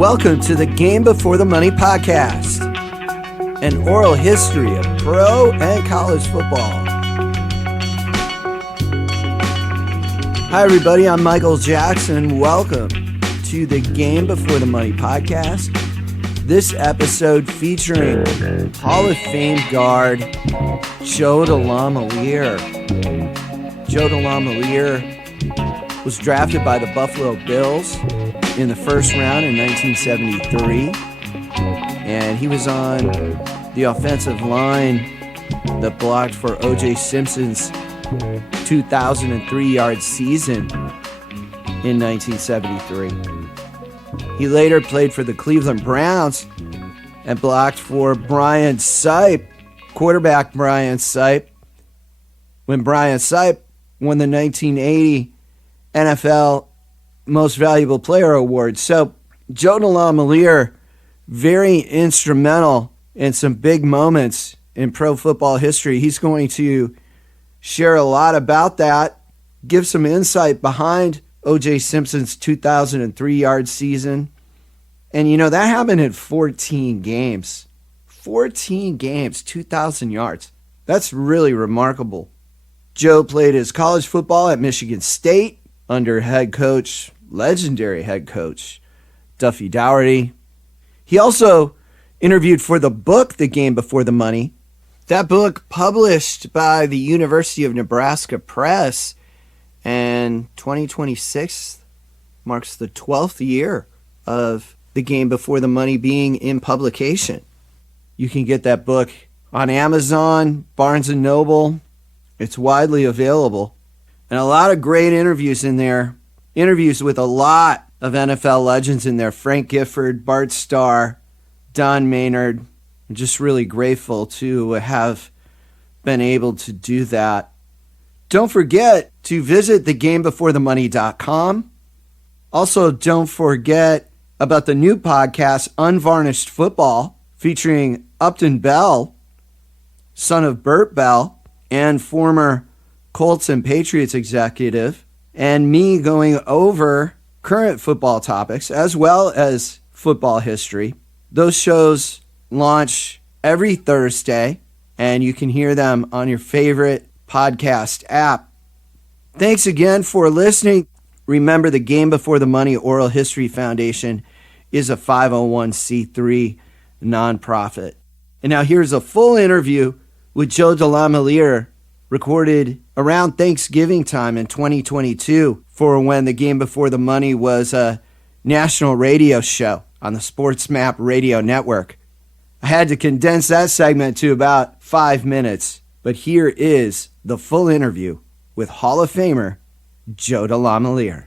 Welcome to the Game Before the Money podcast, an oral history of pro and college football. Hi everybody, I'm Michael Jackson. Welcome to the Game Before the Money podcast. This episode featuring Hall of Fame guard Joe DeLamielleure. Joe DeLamielleure was drafted by the Buffalo Bills in the first round in 1973, and he was on the offensive line that blocked for O.J. Simpson's 2003-yard season in 1973. He later played for the Cleveland Browns and blocked for Brian Sipe, quarterback Brian Sipe, when Brian Sipe won the 1980 NFL Most Valuable Player Award. So Joe DeLamielleure, very instrumental in some big moments in pro football history. He's going to share a lot about that, give some insight behind O.J. Simpson's 2003-yard season. And, you know, that happened in 14 games. 14 games, 2,000 yards. That's really remarkable. Joe played his college football at Michigan State under legendary head coach, Duffy Daugherty. He also interviewed for the book, The Game Before the Money. That book, published by the University of Nebraska Press, and 2026 marks the 12th year of The Game Before the Money being in publication. You can get that book on Amazon, Barnes & Noble. It's widely available. And a lot of great interviews in there. Interviews with a lot of NFL legends in there. Frank Gifford, Bart Starr, Don Maynard. I'm just really grateful to have been able to do that. Don't forget to visit thegamebeforethemoney.com. Also, don't forget about the new podcast, Unvarnished Football, featuring Upton Bell, son of Burt Bell, and former Colts and Patriots executive, and me going over current football topics as well as football history. Those shows launch every Thursday, and you can hear them on your favorite podcast app. Thanks again for listening. Remember, the Game Before the Money Oral History Foundation is a 501c3 nonprofit. And now here's a full interview with Joe DeLamielleure, recorded around Thanksgiving time in 2022 for when the Game Before the Money was a national radio show on the Sports Map Radio Network. I had to condense that segment to about 5 minutes, but here is the full interview with Hall of Famer Joe DeLamielleure.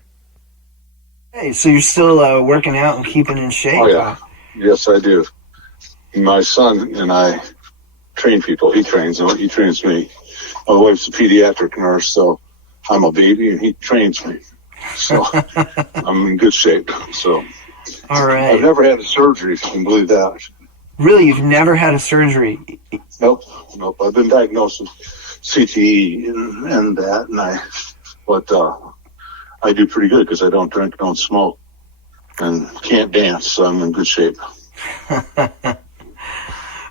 Hey, so you're still working out and keeping in shape? Oh, yeah. Yes, I do. My son and I train people. He trains me. My wife's a pediatric nurse, so I'm a baby, and he trains me. So I'm in good shape. So, all right. I've never had a surgery, if you can believe that. Really? You've never had a surgery? Nope. I've been diagnosed with CTE and that, but I do pretty good because I don't drink, don't smoke, and can't dance, so I'm in good shape.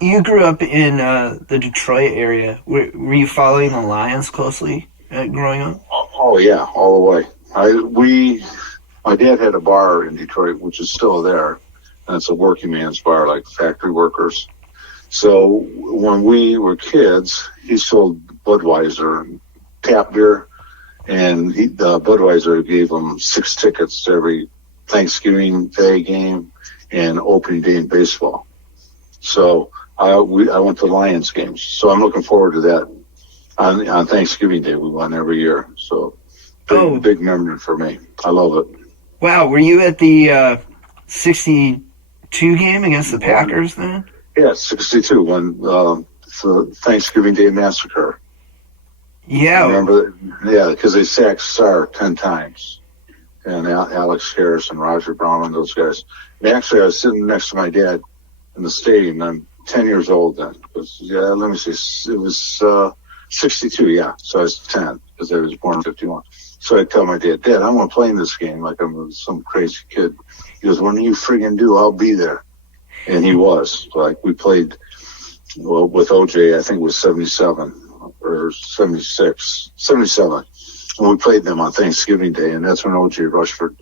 You grew up in the Detroit area. Were you following the Lions closely growing up? Oh yeah, all the way. My dad had a bar in Detroit, which is still there, and it's a working man's bar, like factory workers. So when we were kids, he sold Budweiser and tap beer, and the Budweiser gave him 6 tickets to every Thanksgiving Day game and opening day in baseball. So I went to Lions games, so I'm looking forward to that. On Thanksgiving Day, we won every year, so big memory for me. I love it. Wow, were you at the 62 game against the Packers then? Yeah, 62, when the Thanksgiving Day Massacre. Yeah. Remember, because they sacked Starr 10 times, and Alex Harris and Roger Brown and those guys. And actually, I was sitting next to my dad in the stadium. I'm 10 years old then. Let me see. It was 62, yeah. So I was 10 because I was born in 51. So I tell my dad, Dad, I'm going to play in this game like I'm some crazy kid. He goes, when you friggin' do, I'll be there. And he was. Like, we played, well, with OJ, I think it was 77 or 76, 77. And we played them on Thanksgiving Day, and that's when OJ rushed for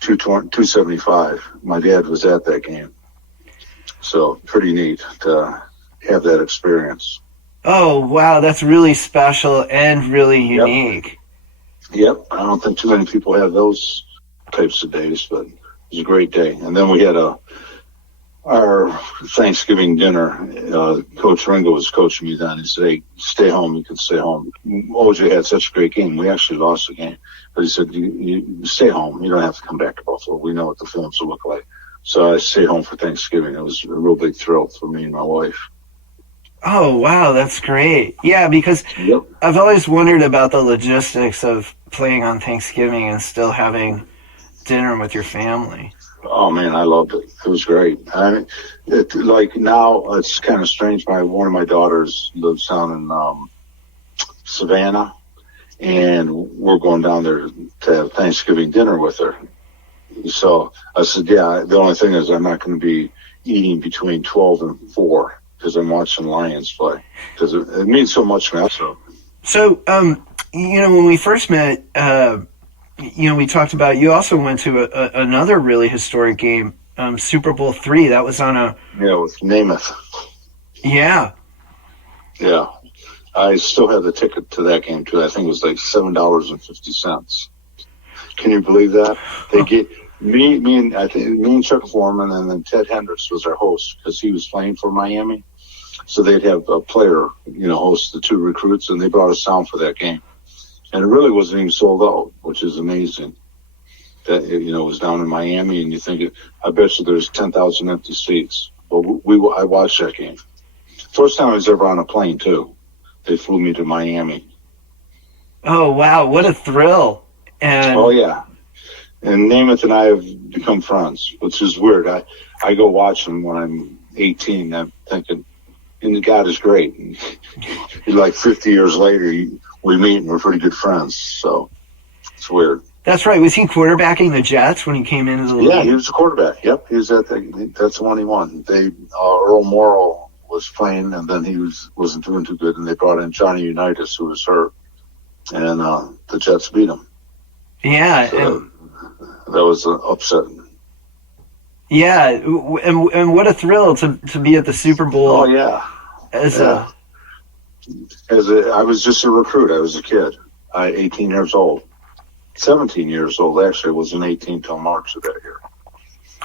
275. My dad was at that game. So pretty neat to have that experience. Oh, wow. That's really special and really unique. Yep. I don't think too many people have those types of days, but it was a great day. And then we had our Thanksgiving dinner. Coach Ringo was coaching me then. He said, hey, stay home. You can stay home. OJ had such a great game. We actually lost the game. But he said, you stay home. You don't have to come back to Buffalo. We know what the films will look like. So I stayed home for Thanksgiving. It was a real big thrill for me and my wife. Oh, wow. That's great. Yeah, because I've always wondered about the logistics of playing on Thanksgiving and still having dinner with your family. Oh, man, I loved it. It was great. I mean, like now, it's kind of strange. One of my daughters lives down in Savannah, and we're going down there to have Thanksgiving dinner with her. So I said, yeah, the only thing is I'm not going to be eating between 12 and 4 because I'm watching Lions play because it means so much to me. So, when we first met, we talked about you also went to another really historic game, Super Bowl III. That was on with Namath. Yeah. Yeah. I still have the ticket to that game, too. I think it was like $7.50. Can you believe that? They get me and Chuck Foreman, and then Ted Hendricks was our host because he was playing for Miami. So they'd have a player, host the two recruits, and they brought us down for that game. And it really wasn't even sold out, which is amazing. That it was down in Miami, and you think, I bet you there's 10,000 empty seats. But I watched that game. First time I was ever on a plane, too. They flew me to Miami. Oh, wow. What a thrill. Oh, yeah. And Namath and I have become friends, which is weird. I go watch him when I'm 18. I'm thinking, and God is great. Like 50 years later, we meet and we're pretty good friends. So it's weird. That's right. Was he quarterbacking the Jets when he came into the league? Yeah, he was the quarterback. Yep, he was that's the one he won. Earl Morrow was playing, and then he wasn't doing too good, and they brought in Johnny Unitas, who was hurt, and the Jets beat him. Yeah, so that was an upset. Yeah, and what a thrill to be at the Super Bowl. Oh yeah. I was just a recruit. I was a kid. 18 years old. 17 years old, actually. I wasn't 18 till March of that year.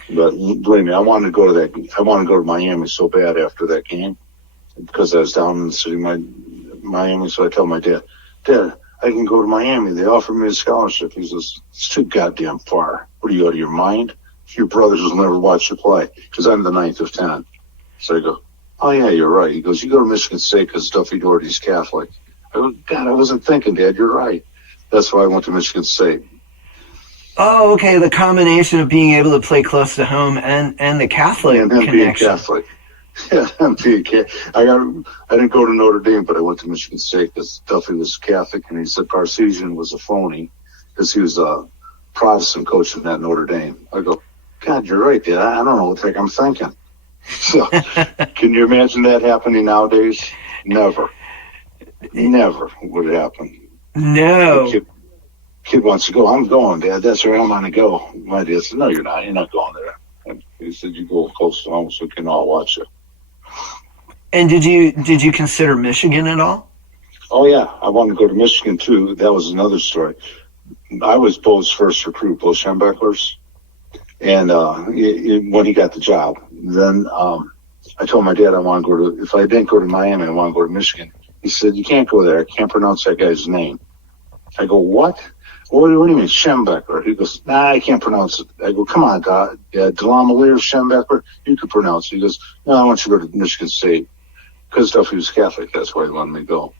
But believe me, I wanted to go to Miami so bad after that game because I was down in the city of Miami. So I tell my dad, I can go to Miami. They offered me a scholarship. He says, it's too goddamn far. What are you, out of your mind? Your brothers will never watch you play because I'm the 9th of 10. So I go, oh, yeah, you're right. He goes, you go to Michigan State because Duffy Doherty's Catholic. I go, God, I wasn't thinking, Dad. You're right. That's why I went to Michigan State. Oh, okay. The combination of being able to play close to home and the Catholic connection. Being Catholic. Yeah, being Catholic. I didn't go to Notre Dame, but I went to Michigan State because Duffy was Catholic, and he said Parseghian was a phony because he was a Protestant coach at Notre Dame. I go, God, you're right, Dad. I don't know what the heck I'm thinking. So, can you imagine that happening nowadays? Never would it happen. No. Kid wants to go. I'm going, Dad. That's where I'm going to go. My dad said, no, you're not. You're not going there. And he said, you go close to home so we can all watch it. And did you consider Michigan at all? Oh, yeah. I wanted to go to Michigan, too. That was another story. I was Bo's first recruit, Bo Schembechler's. And when he got the job, then I told my dad I want to go to, if I didn't go to Miami, I want to go to Michigan. He said, you can't go there. I can't pronounce that guy's name. I go, what? What do you mean, Schembechler? He goes, nah, I can't pronounce it. I go, come on, DeLamielleure, Schembechler, you can pronounce it. He goes, no, I want you to go to Michigan State. Because Duffy was Catholic, that's why he wanted me to go.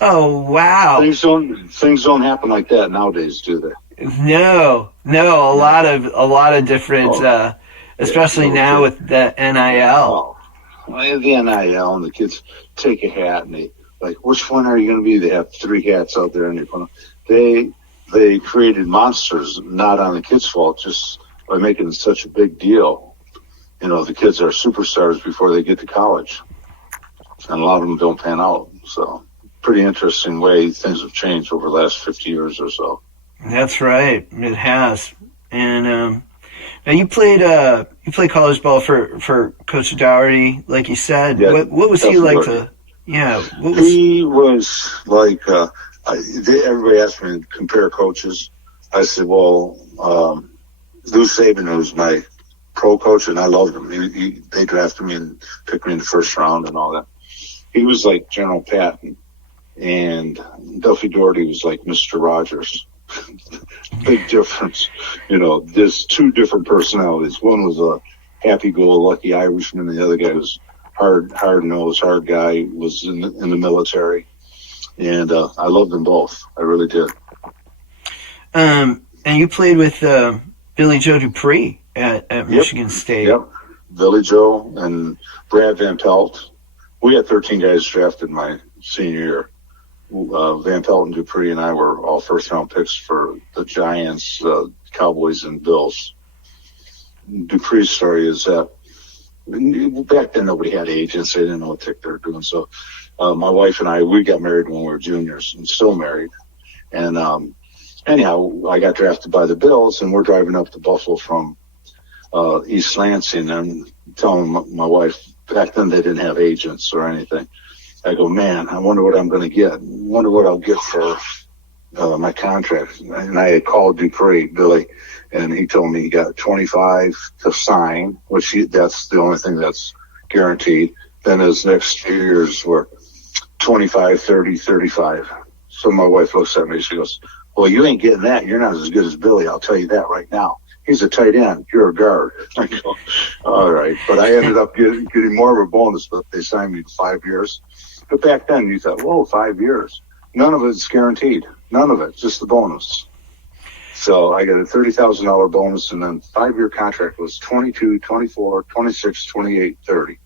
Oh, wow. Things don't happen like that nowadays, do they? No, a lot of different, especially now with the NIL. The NIL, and the kids take a hat and they like, which one are you going to be? They have 3 hats out there, and they created monsters, not on the kids' fault, just by making such a big deal. You know, the kids are superstars before they get to college, and a lot of them don't pan out. So, pretty interesting way things have changed over the last 50 years or so. That's right. It has. And now you played college ball for Coach Dougherty, like you said. Yeah, what was he like? He was like. Everybody asked me to compare coaches. I said, well, Lou Saban was my pro coach, and I loved him. They drafted me and picked me in the first round and all that. He was like General Patton, and Duffy Daugherty was like Mr. Rogers. Big difference. You know, there's two different personalities. One was a happy-go-lucky Irishman, and the other guy was hard-nosed, hard guy, was in the military. And I loved them both. I really did. And you played with Billy Joe Dupree at Michigan State. Yep. Billy Joe and Brad Van Pelt. We had 13 guys drafted my senior year. Van Pelt and Dupree and I were all first-round picks for the Giants, Cowboys, and Bills. Dupree's story is that back then nobody had agents. They didn't know what tick they were doing. So my wife and I, we got married when we were juniors and still married. And anyhow, I got drafted by the Bills, and we're driving up to Buffalo from East Lansing, and telling my wife, back then they didn't have agents or anything. I go, man, I wonder what I'm going to get. I wonder what I'll get for my contract. And I had called Dupree, Billy, and he told me he got 25 to sign, which that's the only thing that's guaranteed. Then his next 2 years were 25, 30, 35. So my wife looks at me, she goes, well, you ain't getting that. You're not as good as Billy, I'll tell you that right now. He's a tight end. You're a guard. I go, all right. But I ended up getting more of a bonus, but they signed me to 5 years. But back then you thought, whoa, 5 years. None of it's guaranteed. None of it, just the bonus. So I got a $30,000 bonus, and then 5-year contract was 22, 24, 26, 28, 30.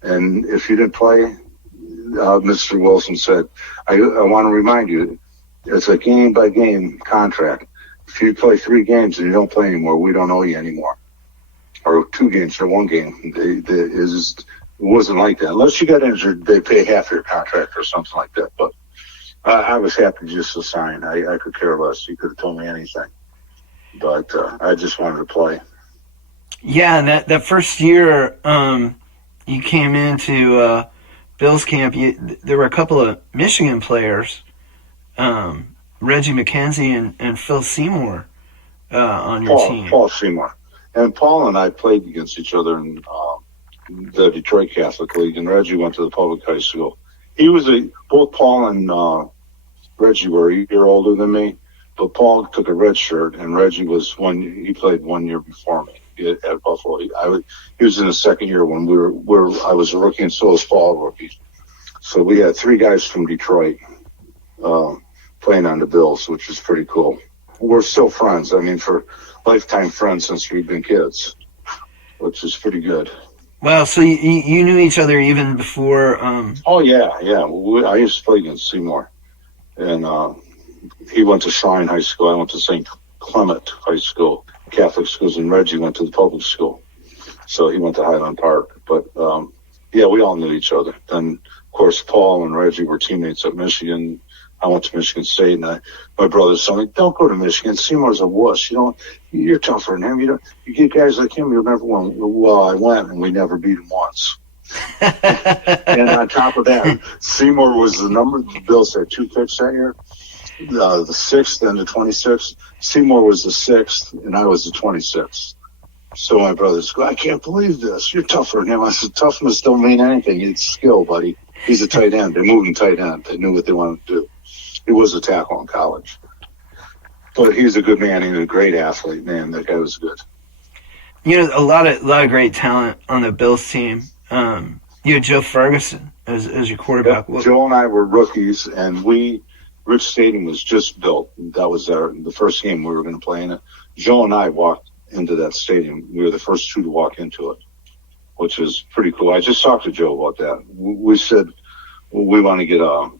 And if you didn't play, Mr. Wilson said, I want to remind you, it's a game-by-game contract. If you play 3 games and you don't play anymore, we don't owe you anymore. Or 2 games or 1 game. It wasn't like that. Unless you got injured, they pay half your contract or something like that. But I was happy just to sign. I could care less. You could have told me anything. But I just wanted to play. Yeah, and that first year you came into Bills camp, there were a couple of Michigan players, Reggie McKenzie and Phil Seymour on your team. Paul Seymour. And Paul and I played against each other in the Detroit Catholic League, and Reggie went to the public high school. Both Paul and Reggie were a year older than me, but Paul took a red shirt, and Reggie he played 1 year before me at Buffalo. He was in his second year when I was a rookie, and so was Paul a rookie. So we had 3 guys from Detroit playing on the Bills, which is pretty cool. We're still friends. I mean, for lifetime friends since we've been kids, which is pretty good. Wow, so you knew each other even before... Oh, yeah. I used to play against Seymour. And he went to Shrine High School. I went to St. Clement High School, Catholic schools, and Reggie went to the public school. So he went to Highland Park. But, yeah, we all knew each other. Then, of course, Paul and Reggie were teammates at Michigan. I went to Michigan State, and my brothers told me, don't go to Michigan. Seymour's a wuss. You're tougher than him. You get guys like him, you'll never win. Well, I went, and we never beat him once. And on top of that, Seymour was the the Bills had 2 picks that year, the 6th and the 26th. Seymour was the 6th, and I was the 26th. So my brothers go, I can't believe this. You're tougher than him. I said, toughness don't mean anything. It's skill, buddy. He's a tight end. They moved him tight end. They knew what they wanted to do. He was a tackle in college. But he's a good man. He's a great athlete, man. That guy was good. A lot of great talent on the Bills team. You had Joe Ferguson as your quarterback. Yep. Joe and I were rookies, and Rich Stadium was just built. That was the first game we were going to play in it. Joe and I walked into that stadium. We were the first 2 to walk into it, which is pretty cool. I just talked to Joe about that. We said we want to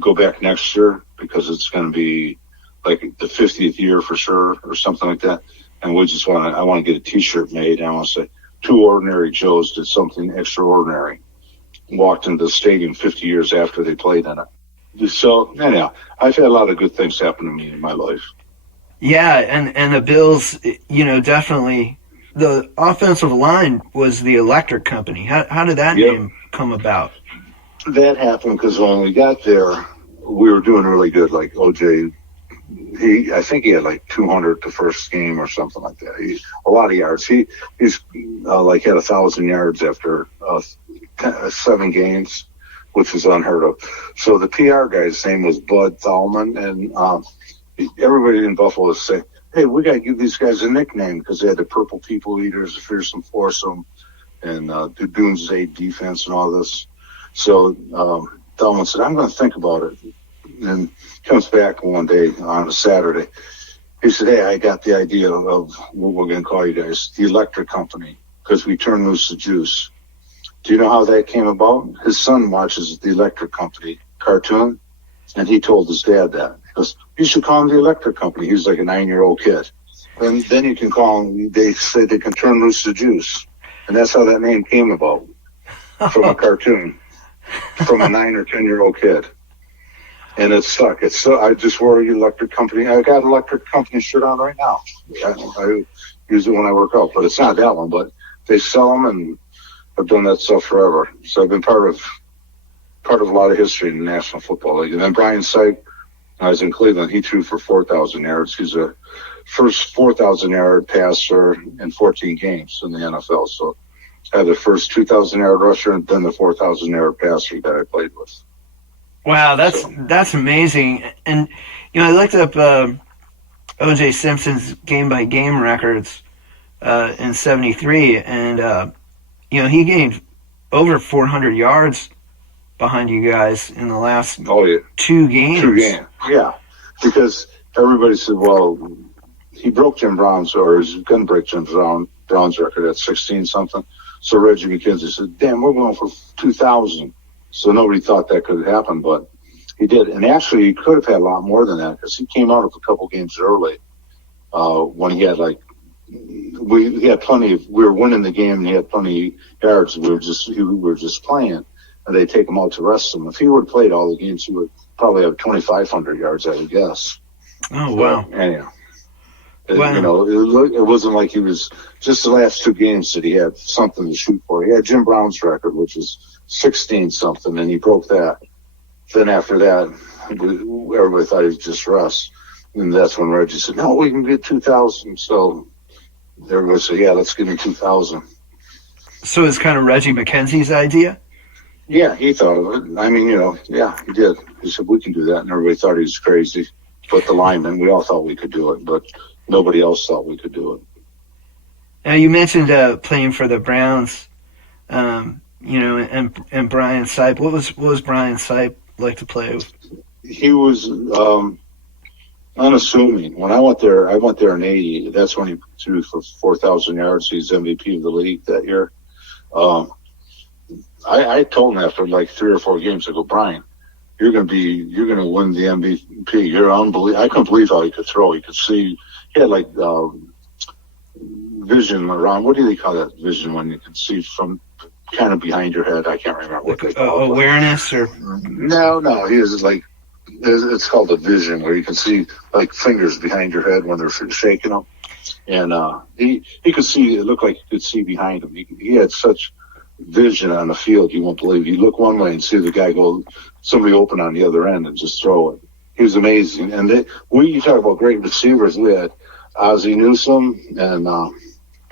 go back next year because it's going to be like the 50th year for sure or something like that. And I want to get a T-shirt made. And I want to say, two ordinary Joes did something extraordinary. Walked into the stadium 50 years after they played in it. So anyhow, I've had a lot of good things happen to me in my life. Yeah, and the Bills, definitely the offensive line was the Electric Company. How did that name come about? That happened because when we got there, we were doing really good. Like OJ, I think he had like 200 the first game or something like that. A lot of yards. He's like had 1,000 yards after 7 games, which was unheard of. So the PR guy's name was Bud Thalman, and everybody in Buffalo would say, "Hey, we got to give these guys a nickname," because they had the Purple People Eaters, the Fearsome Foursome, and the Doomsday Defense and all this. So Thalman said, "I'm going to think about it." And comes back one day on a Saturday. He said, "Hey, I got the idea of what we're going to call you guys, the Electric Company, because we turn loose the juice." Do you know how that came about? His son watches the Electric Company cartoon, and he told his dad that. He goes, "You should call him the Electric Company." He was like a 9-year-old kid. And then you can call him, they say they can turn loose the juice. And that's how that name came about, from a cartoon, from a 9 or 10-year-old kid. And it stuck. I just wore an Electric Company. I got an Electric Company shirt on right now. I use it when I work out, but it's not that one. But they sell them, and I've done that stuff forever. So I've been part of a lot of history in the National Football League. And then Brian Sipe, I was in Cleveland. He threw for 4,000 yards. He's a first 4,000-yard passer in 14 games in the NFL. So I had the first 2,000-yard rusher and then the 4,000-yard passer that I played with. Wow, that's amazing. And I looked up O.J. Simpson's game-by-game records in '73, and he gained over 400 yards behind you guys in the last 2 games. 2 games, yeah. Because everybody said, well, he broke Jim Brown's, or he's going to break Jim Brown's record at 16-something. So Reggie McKenzie said, damn, we're going for 2,000. So nobody thought that could happen, but he did. And actually, he could have had a lot more than that, because he came out of a couple games early when he had we had plenty of, we were winning the game and he had plenty of yards. We were just playing, and they take him out to rest him. If he would have played all the games, he would probably have 2,500 yards, I would guess. Oh, wow. Anyhow. Wow. It wasn't like he was just the last 2 games that he had something to shoot for. He had Jim Brown's record, which was 16-something, and he broke that. Then after that, everybody thought he'd just rest. And that's when Reggie said, no, we can get 2,000. So everybody said, yeah, let's give him 2,000. So it's kind of Reggie McKenzie's idea? Yeah, he thought of it. I mean, yeah, he did. He said, we can do that. And everybody thought he was crazy. But the linemen, we all thought we could do it, but nobody else thought we could do it. Now, you mentioned playing for the Browns, and Brian Sipe. What was Brian Sipe like to play with? He was unassuming. When I went there in '80. That's when he threw for 4,000 yards. He's MVP of the league that year. I told him after like 3 or 4 games, I go, Brian, you're going to win the MVP. You're unbelievable. I couldn't believe how he could throw. He could see. He had like vision around. What do they call that vision when you can see from kind of behind your head? I can't remember what they call it. Awareness or? No. He was like, it's called a vision, where you can see like fingers behind your head when they're shaking them. And he could see. It looked like he could see behind him. He had such vision on the field, you won't believe. You look one way and see the guy somebody open on the other end and just throw it. He was amazing. And you talk about great receivers. We had Ozzie Newsome and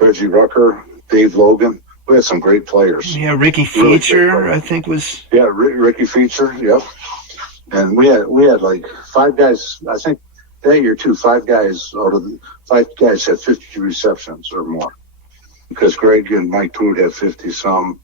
Reggie Rucker, Dave Logan. We had some great players. Yeah, Ricky Feature, I think was. Yeah, Ricky Feature. Yep. And we had like 5 guys. I think that year too. 5 guys had 50 receptions or more. Because Greg and Mike Poot had 50-some,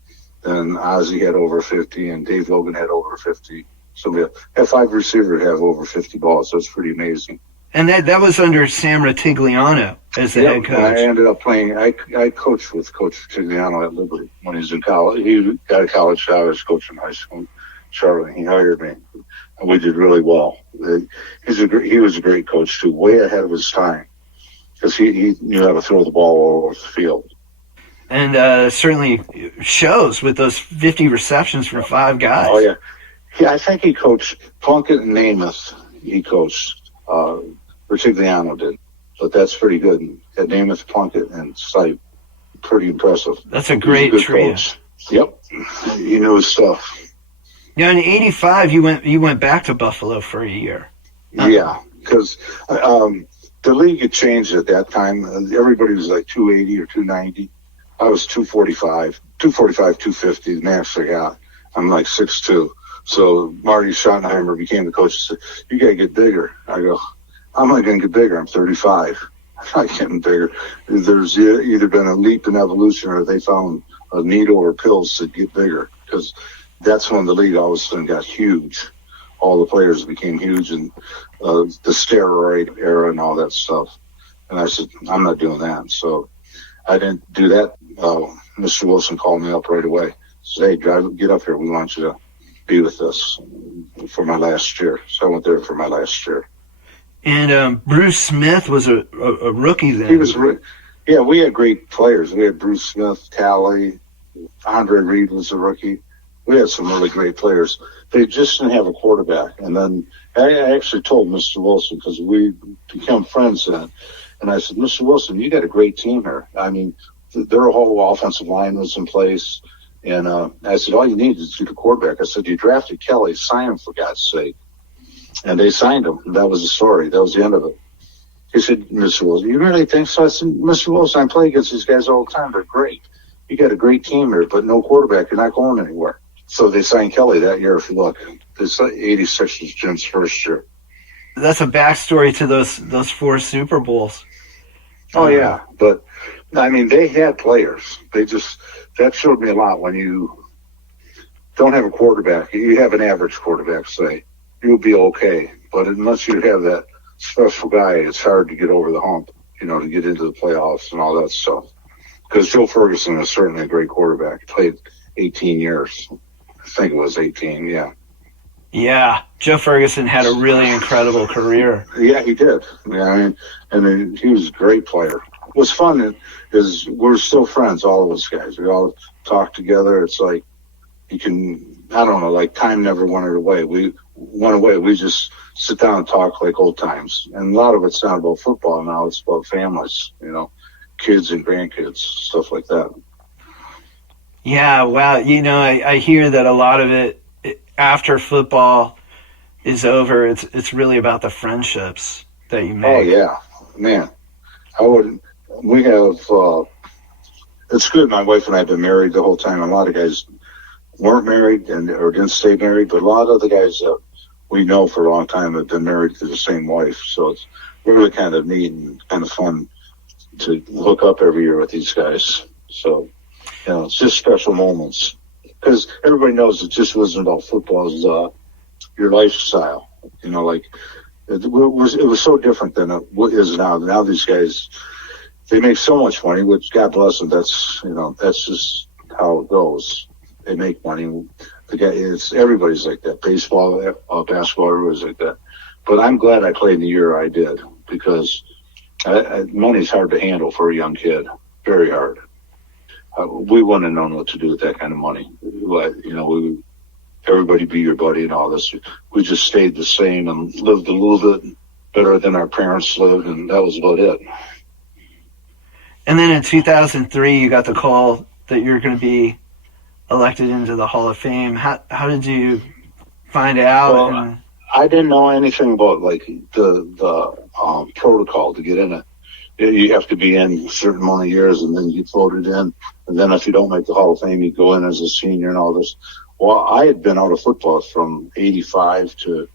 and Ozzie had over 50, and Dave Logan had over 50. So we had 5 receivers have over 50 balls. So it's pretty amazing. And that was under Sam Ratigliano as the head coach. I ended up playing. I coached with Coach Ratigliano at Liberty when he was in college. He got a college job. I was coaching high school. Charlie. He hired me, and we did really well. He was a great coach too, way ahead of his time, because he knew how to throw the ball all over the field. And certainly shows with those 50 receptions from 5 guys. Oh, yeah. Yeah, I think he coached Plunkett and Namath. He coached. Bertigliano did. But that's pretty good. At Namath, Plunkett, and Stipe. Pretty impressive. That's a great trio. Coach. Yep. He knew his stuff. Yeah, in '85, you went back to Buffalo for a year. Yeah, because the league had changed at that time. Everybody was like 280 or 290. I was 245, 250, the max I got. I'm like 6'2". So Marty Schottenheimer became the coach and said, "You got to get bigger." I go, "I'm not going to get bigger. I'm 35. I'm not getting bigger." There's either been a leap in evolution or they found a needle or pills to get bigger, because that's when the league all of a sudden got huge. All the players became huge, and the steroid era and all that stuff. And I said, "I'm not doing that." So I didn't do that. Mr. Wilson called me up right away. Said, "Hey, get up here. We want you to be with us for my last year." So I went there for my last year. And Bruce Smith was a rookie then. He was, yeah. We had great players. We had Bruce Smith, Talley, Andre Reed was a rookie. We had some really great players. They just didn't have a quarterback. And then I actually told Mr. Wilson, because we became friends then, and I said, "Mr. Wilson, you got a great team here. I mean, their whole offensive line was in place." And I said, "All you need is to get a quarterback." I said, "You drafted Kelly, sign him for God's sake." And they signed him. And that was the story. That was the end of it. He said, "Mr. Wilson, you really think so?" I said, "Mr. Wilson, I play against these guys all the time. They're great. You got a great team here, but no quarterback. You're not going anywhere." So they signed Kelly that year, if you look. This 86 was Jim's first year. That's a backstory to those 4 Super Bowls. Oh, yeah. But, I mean, they had players. That showed me a lot. When you don't have a quarterback, you have an average quarterback, say, you'll be okay. But unless you have that special guy, it's hard to get over the hump, to get into the playoffs and all that stuff. Because Joe Ferguson is certainly a great quarterback. He played 18 years. I think it was 18, yeah. Yeah, Joe Ferguson had a really incredible career. Yeah, he did. Yeah, I mean, he was a great player. What's fun is we're still friends, all of us guys. We all talk together. It's like you can, I don't know, like time never went away. We went away. We just sit down and talk like old times. And a lot of it's not about football now. It's about families, kids and grandkids, stuff like that. Yeah, wow. I hear that a lot of it after football is over, it's really about the friendships that you make. Oh yeah, man. We have. It's good. My wife and I have been married the whole time. A lot of guys weren't married or didn't stay married, but a lot of the guys that we know for a long time have been married to the same wife. So it's really kind of neat and kind of fun to hook up every year with these guys. So. It's just special moments, because everybody knows it just wasn't about football. It was your lifestyle. Like it was so different than it is now. Now these guys, they make so much money, which God bless them. That's just how it goes. They make money. Everybody's like that. Baseball, basketball, everybody's like that. But I'm glad I played the year I did, because money's hard to handle for a young kid. Very hard. We wouldn't have known what to do with that kind of money. Everybody be your buddy and all this. We just stayed the same and lived a little bit better than our parents lived, and that was about it. And then in 2003, you got the call that you're going to be elected into the Hall of Fame. How did you find out? Well, I didn't know anything about the protocol to get in it. You have to be in a certain amount of years, and then you get voted in. And then if you don't make the Hall of Fame, you go in as a senior and all this. Well, I had been out of football from 85 to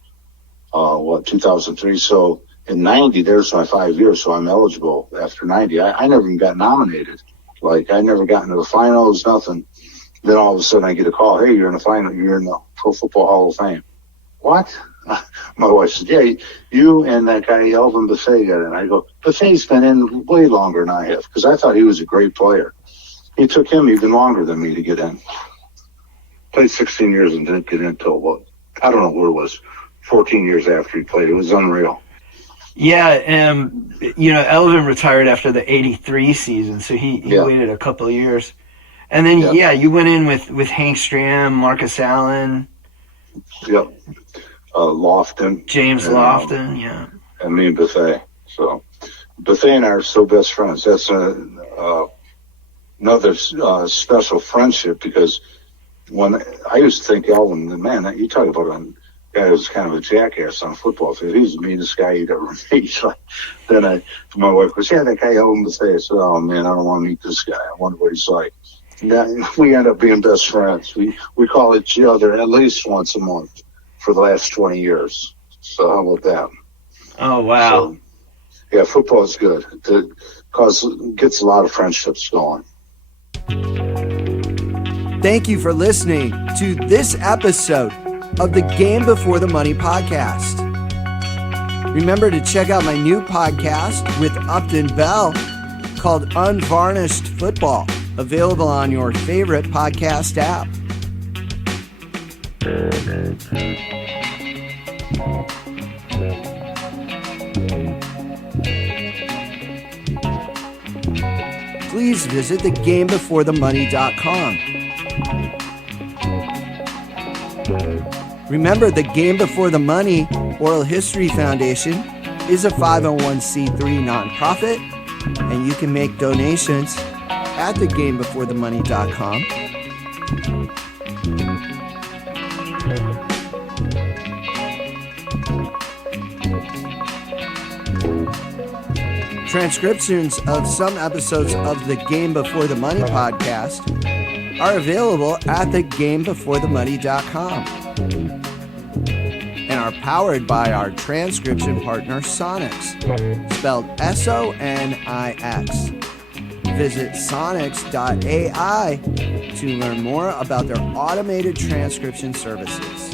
2003. So in 90, there's my 5 years, so I'm eligible after 90. I never even got nominated. I never got into the finals, nothing. Then all of a sudden I get a call, "Hey, you're in the final. You're in the Pro Football Hall of Fame." What? My wife said, "Yeah, you and that guy, Elvin Buffet, got in." I go, "Buffet's been in way longer than I have," because I thought he was a great player. It took him even longer than me to get in. Played 16 years and didn't get into it. I don't know where it was. 14 years after he played. It was unreal. Yeah, Elvin retired after the 83 season, so he waited a couple of years. And then, you went in with Hank Stram, Marcus Allen. Yep. Lofton. James Lofton, And me and Buffet. So, Buffet and I are still best friends. That's another special friendship, because when I used to think Elvin, man, you talk about a guy who was kind of a jackass on a football field. He was the meanest guy you'd ever meet. So then my wife goes, that guy Elvin Buffet. I said, oh man, I don't want to meet this guy. I wonder what he's like. Now, we end up being best friends. We call each other at least once a month for the last 20 years. So how about that? Oh, wow. So, football is good. It gets a lot of friendships going. Thank you for listening to this episode of the Game Before the Money podcast. Remember to check out my new podcast with Upton Bell called Unvarnished Football, available on your favorite podcast app. Please visit thegamebeforethemoney.com. Remember, the Game Before the Money Oral History Foundation is a 501c3 nonprofit, and you can make donations at thegamebeforethemoney.com. Transcriptions of some episodes of the Game Before the Money podcast are available at thegamebeforethemoney.com and are powered by our transcription partner Sonix, spelled Sonix. Visit sonix.ai to learn more about their automated transcription services.